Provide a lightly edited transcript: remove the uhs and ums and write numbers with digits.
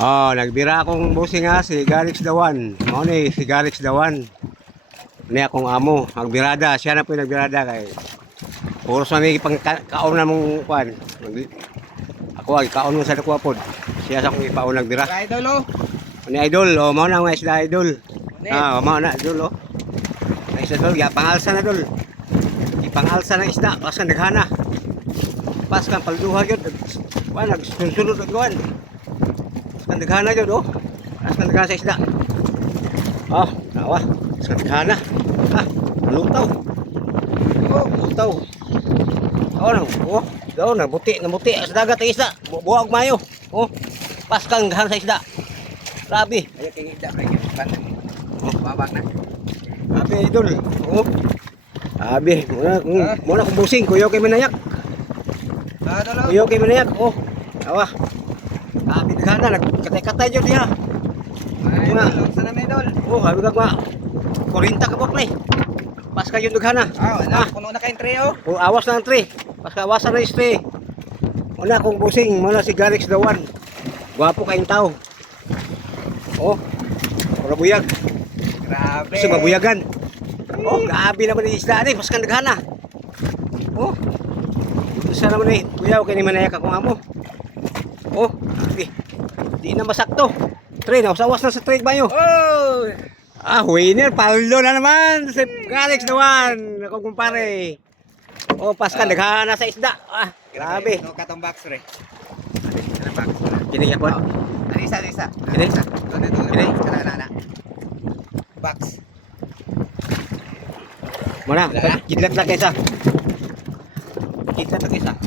Oh, nagbira akong busing nga si Garix Dawan. Mao ni si Garix Dawan. Ni akong amo, nagbirada, siya na po yung nagbirada kay puro sa may pang kaon na mong kwan. Ako ay kaon mo sa dako pod. Siya sa akong ipaon nagbira. Idol oh. Ni idol, oh mao na nga isda idol. Ni. Mao na idol oh. Ay isda idol, ya pangalsa na idol. Ipangalsa ng isda, pasan daghana. Pas kan palduha gyud. Wa nagsunod og kuan. Kan daghana gyud oh. As kan daghana sa isda. Oh, nawa. Sa daghana. Lutaw. Oh, lutaw. Oh, oh. Daw na buti sa dagat ang isda. Buwag mayo. Oh. Pas kang daghana sa isda. Grabe. Ayo kay isda kay pan. Babak na. Grabe idol. Oh. Grabe, muna kung busing, kuyaw kay Manayak. Idol oh. Kuyaw kay Manayak. Oh. Awa. Grabe daghana nagkatay-katay jud diha. Muna. Sa na idol. Oh, habi ka ma. 40 ka bok ni. Pas kayo dughana. Wala puno na kay tray oh. Oh, awas na ang tray. Pas ka awasan na tray. Una kung busing, muna si Garix Dawan. Gwapo kayong tao. Oh. Ora buyag. Grabe. Gusto mabuyagan. Oh, grabe naman yung isda ni, pas ka daghana. Oh. Isa naman ni, kuyaw kay ni Manayak akong amo. Oh, grabe. Di na masakto. Tray na, usawas na sa tray bayo. Oh. Winner, paldo na naman si Garix Dawan, akong kumpare. Oh, pas ka daghana sa isda. Grabe. No katong box re. Kini ka po. Isa. Kini. Kini. Kana. Box. Muna, kidlat lang kaysa. Kidlat lang kaysa.